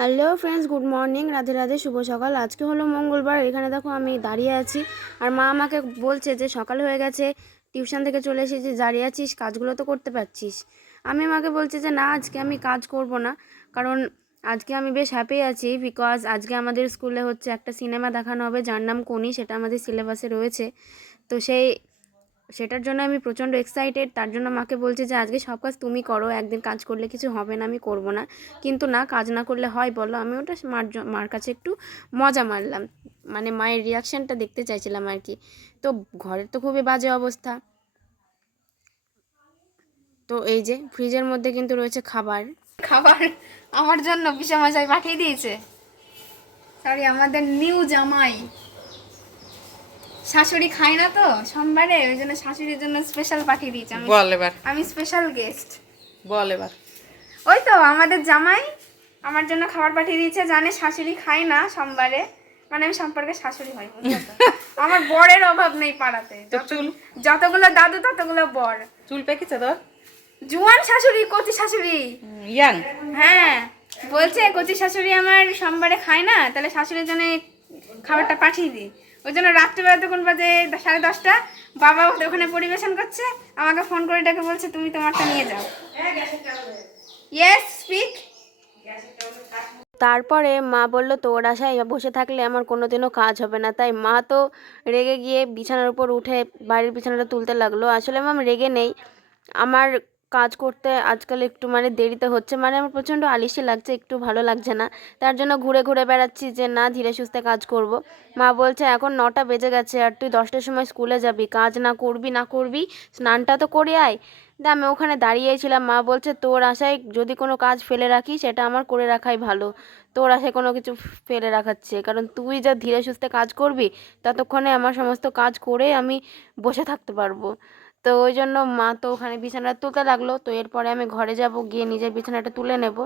Hello friends good morning Radhe Radhe, শুভ সকাল। আজকে হলো মঙ্গলবার, এখানে দেখো আমি দাঁড়িয়ে আছি। আর মা আমাকে বলছে যে সকাল হয়ে গেছে, টিউশন থেকে চলে এসেছি দাঁড়িয়ে আছিস, কাজগুলো তো করতে পারছিস। আমি মাকে বলছি যে না, আজকে আমি কাজ করব না, কারণ আজকে আমি বেশ হ্যাপি আছি বিকজ আজকে আমাদের স্কুলে হচ্ছে একটা সিনেমা দেখানো হবে, যার নাম কোনি, সেটা আমাদের সিলেবাসে রয়েছে। তো সেই সেটার জন্য আমি প্রচণ্ড এক্সাইটেড তার জন্য মাকে বলছে যে, আজকে সব কাজ তুমি করো, একদিন কাজ করলে কিছু হবে না, আমি করব না। কিন্তু না, কাজ না করলে হয়, বলো, আমি ওটা মার মার কাছে একটু মজা মারলাম। মানে মায়ের রিয়াকশানটা দেখতে চাইছিলাম আর কি। তো ঘরের তো খুবই বাজে অবস্থা। তো এই যে ফ্রিজের মধ্যে কিন্তু রয়েছে খাবার। খাবার আমার জন্য পিসামশাই পাঠিয়ে দিয়েছে। সরি আমাদের নিউ জামাই। শাশুড়ি খায় না তো সোমবারে ওই জন্য শাশুড়ির জন্য স্পেশাল পাঠিয়ে দিয়েছে। আমি বল এবার। আমি স্পেশাল গেস্ট বল এবার। ওই তো আমাদের জামাই আমার জন্য খাবার পাঠিয়ে দিয়েছে জানে শাশুড়ি খায় না সোমবারে। মানে আমি সম্পর্কে শাশুড়ি হয় বুঝলে আমার বরের অভাব নেই পাড়াতে। চুল? যতগুলো দাদু ততগুলো বর। চুল পেকেছে তোর? জুয়ান শাশুড়ি কচি শাশুড়ি। ইয়াং। হ্যাঁ বলছে কচি শাশুড়ি আমার সোমবারে খায় না তাহলে শাশুড়ির জন্য খাবারটা পাঠিয়ে দিই। ওই জন্য রাত্রিবেলা তখন বাজে সাড়ে দশটা। বাবা ওখানে পরিবেশন করছে, আমাকে ফোন করে ডেকে বলছে, তুমি তোমারটা নিয়ে যাও। তারপরে মা বলল, তোর আশায় বসে থাকলে আমার কোনো দিনও কাজ হবে না। তাই মা তো রেগে গিয়ে বিছানার উপর উঠে বাড়ির বিছানাটা তুলতে লাগল। আসলে মাম রেগে নেই। আমার কাজ করতে আজকাল একটু মানে দেরিতে হচ্ছে। মানে আমার প্রচণ্ড আলিশি লাগছে, একটু ভালো লাগছে না। তার জন্য ঘুরে ঘুরে বেড়াচ্ছি যে, না, ধীরে সুস্থে কাজ করব। মা বলছে, এখন নটা বেজে গেছে আর তুই দশটার সময় স্কুলে যাবি। কাজ না করবি না করবি, স্নানটা তো করে আয়। দা আমি ওখানে দাঁড়িয়েছিলাম মা বলছে, তোর আশায় যদি কোনো কাজ ফেলে রাখি, সেটা আমার করে রাখাই ভালো। তোর আশায় কোনো কিছু ফেলে রাখাচ্ছে। কারণ তুই যা ধীরে সুস্থে কাজ করবি, ততক্ষণে আমার সমস্ত কাজ করে আমি বসে থাকতে পারব। তো ওই জন্য মা তো ওখানে বিছানাটা তুলতে লাগল। তো এরপরে আমি ঘরে যাব, গিয়ে নিজের বিছানাটা তুলে নেব।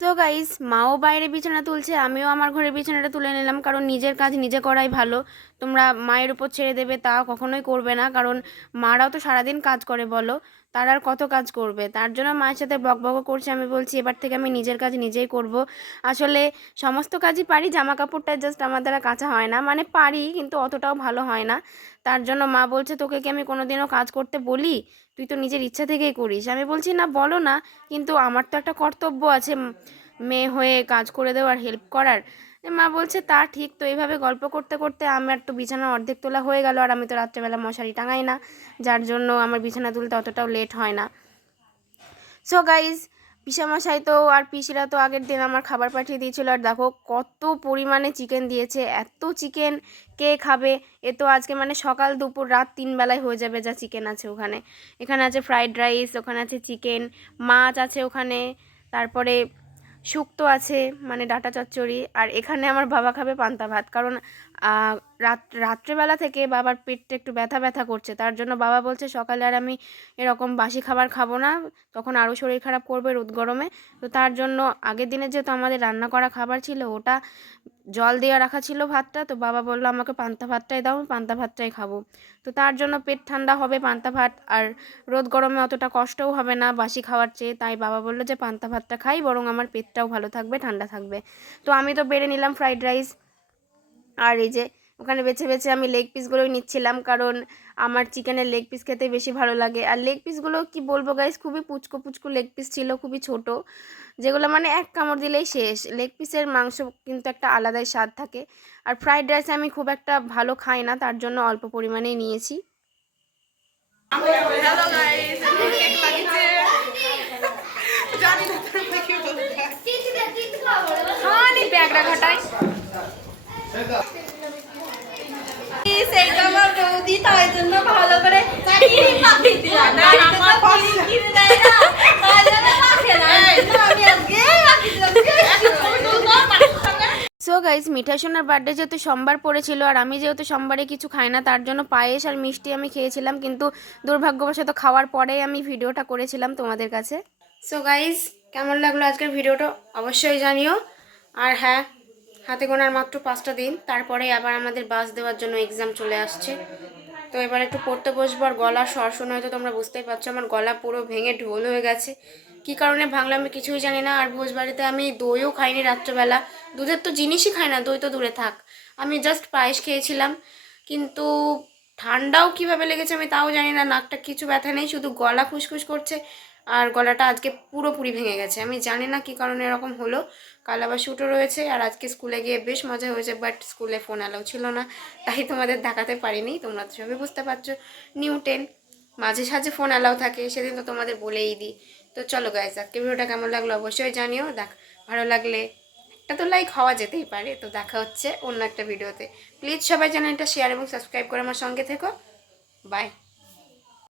তো গাইস মাও বাইরে বিছানা তুলছে, আমিও আমার ঘরের বিছানাটা তুলে নিলাম, কারণ নিজের কাজ নিজে করাই ভালো। তোমরা মায়ের উপর ছেড়ে দেবে, তা কখনোই করবে না, কারণ মারাও তো সারাদিন কাজ করে, বলো। তার আর কত কাজ করবে? তার জন্য মায়ের সাথে বকবক করছে, আমি বলছি, এবার থেকে আমি নিজের কাজ নিজেই করব। আসলে সমস্ত কাজই পারি জামা কাপড়টা জাস্ট আমার দ্বারা কাঁচা হয় না। মানে পারি, কিন্তু অতটাও ভালো হয় না। তার জন্য মা বলছে, তোকে কি আমি কোনোদিনও কাজ করতে বলি? তুই তো নিজের ইচ্ছা থেকেই করিস। আমি বলছি, না, বলো না, কিন্তু আমার তো একটা কর্তব্য আছে মেয়ে হয়ে কাজ করে দেওয়ার হেল্প করার। মা বলছে, তা ঠিক, তো এইভাবে গল্প করতে করতে আমার তো বিছানা অর্ধেক তোলা হয়ে গেল আর আমি তো রাত্রেবেলা মশারি টাঙাই না। যার জন্য আমার বিছানা তুলতে অতটাও লেট হয় না। সো গাইজ পিসামশাই তো আর পিসিরা তো আগের দিন আমার খাবার পাঠিয়ে দিয়েছিল। আর দেখো কত পরিমাণে চিকেন দিয়েছে, এত চিকেন কে খাবে? এ তো আজকে মানে সকাল, দুপুর, রাত তিন বেলায় হয়ে যাবে যা চিকেন আছে ওখানে। এখানে আছে ফ্রাইড রাইস ওখানে আছে চিকেন মাছ আছে ওখানে। তারপরে শুক্তো আছে মানে ডাটা চচ্চড়ি আর এখানে আমার বাবা খাবে পান্তা ভাত। কারণ রাত, রাত্রেবেলা থেকে বাবার পেটটা একটু ব্যথা ব্যথা করছে। তার জন্য বাবা বলছে, সকালে আর আমি এরকম বাসি খাবার খাব না। তখন আরও শরীর খারাপ করবে রোদ গরমে। তো তার জন্য আগের দিনে যেহেতু আমাদের রান্না করা খাবার ছিল, ওটা জল দেওয়া রাখা ছিল ভাতটা। তো বাবা বলল, আমাকে পান্তা ভাতটাই দাও, আমি পান্তা ভাতটাই খাব। তো তার জন্য পেট ঠান্ডা হবে পান্তা ভাত, আর রোদ গরমে অতটা কষ্টও হবে না বাসি খাওয়ার চেয়ে। তাই বাবা বলল যে, পান্তা ভাতটা খাই, বরং আমার পেটটাও ভালো থাকবে, ঠান্ডা থাকবে। তো আমি তো বেড়ে নিলাম ফ্রাইড রাইস। আর এই যে ওখানে বেছে বেছে আমি লেগ পিসগুলোই নিচ্ছিলাম কারণ আমার চিকেনের লেগ পিস খেতে বেশি ভালো লাগে। আর লেগ পিসগুলো কি বলব গাইস খুবই পুচকো পুচকো লেগ পিস ছিল খুবই ছোট। যেগুলো মানে এক কামড় দিলেই শেষ। লেগ পিসের মাংস কিন্তু একটা আলাদাই স্বাদ থাকে। আর ফ্রাইড রাইস আমি খুব একটা ভালো খাই না তার জন্য অল্প পরিমাণেই নিয়েছি। ব্যাগটা ঘাটাই সেইটা আমার বৌদি তাই জন্য ভালো করে আজকে সো গাইজ মিঠাই সোনার বার্থডে যেহেতু সোমবার পড়েছিল আর আমি যেহেতু সোমবারে কিছু খাই না তার জন্য পায়েস আর মিষ্টি আমি খেয়েছিলাম কিন্তু দুর্ভাগ্যবশত খাওয়ার পরেই আমি ভিডিওটা করেছিলাম তোমাদের কাছে। সো গাইজ কেমন লাগল আজকের ভিডিওটা? অবশ্যই জানিও। আর হ্যাঁ হাতে গোনার মাত্র পাঁচটা দিন, তারপরে আবার আমাদের বাস দেওয়ার জন্য এক্সাম চলে আসছে। তো এবার একটু পড়তে বসবো, আর গলা স্বর হয়তো তোমরা বুঝতেই পারছ, আমার গলা পুরো ভেঙে ঢোল হয়ে গেছে। কী কারণে ভাঙলো আমি কিছুই জানি না, আর ভোজ বাড়িতে আমি দইও খাইনি রাত্রেবেলা। দুধের তো জিনিসই খাই না, দই তো দূরে থাক। আমি জাস্ট পায়েস খেয়েছিলাম, কিন্তু ঠান্ডাও কীভাবে লেগেছে আমি তাও জানি না, নাকটা কিছু ব্যথা নেই, শুধু গলা ফুসফুস করছে। আর গলাটা আজকে পুরোপুরি ভেঙে গেছে। আমি জানি না কী কারণে এরকম হলো। কাল আবার শ্যুটও রয়েছে আর আজকে স্কুলে গিয়ে বেশ মজা হয়েছে বাট স্কুলে ফোন অ্যালাউ ছিল না। তাই তোমাদের দেখাতে পারিনি, তোমরা তো সবই বুঝতে পারছ। নিউ টেন মাঝে সাঝে ফোন অ্যালাউ থাকে, সেদিন তো তোমাদের বলেই দিই। তো চলো গাইজ আজকে ভিডিওটা কেমন লাগল অবশ্যই জানিও। দেখ, ভালো লাগলে একটা তো লাইক হওয়া যেতেই পারে। তো দেখা হচ্ছে অন্য একটা ভিডিওতে প্লিজ সবাই চ্যানেলটা শেয়ার এবং সাবস্ক্রাইব করে আমার সঙ্গে থেকো। বাই